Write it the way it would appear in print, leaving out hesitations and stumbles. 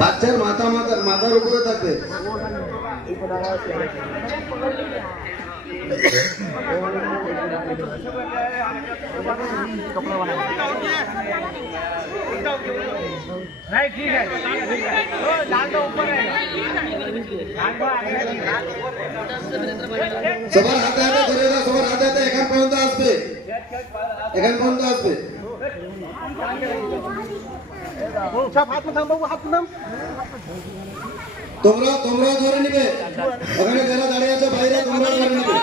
বাচ্চার মাথার উপরে থাকবে। ठीक है ऊपर সবার হাতে হাতে ধরে দাও, সবার হাতে হাতে এখান পর্যন্ত আসবে, এখান পর্যন্ত আসবে। তোমরা ধরে নিবে, ওখানে যারা দাঁড়িয়ে আছে বাইরে তোমরা ধরে নিবে।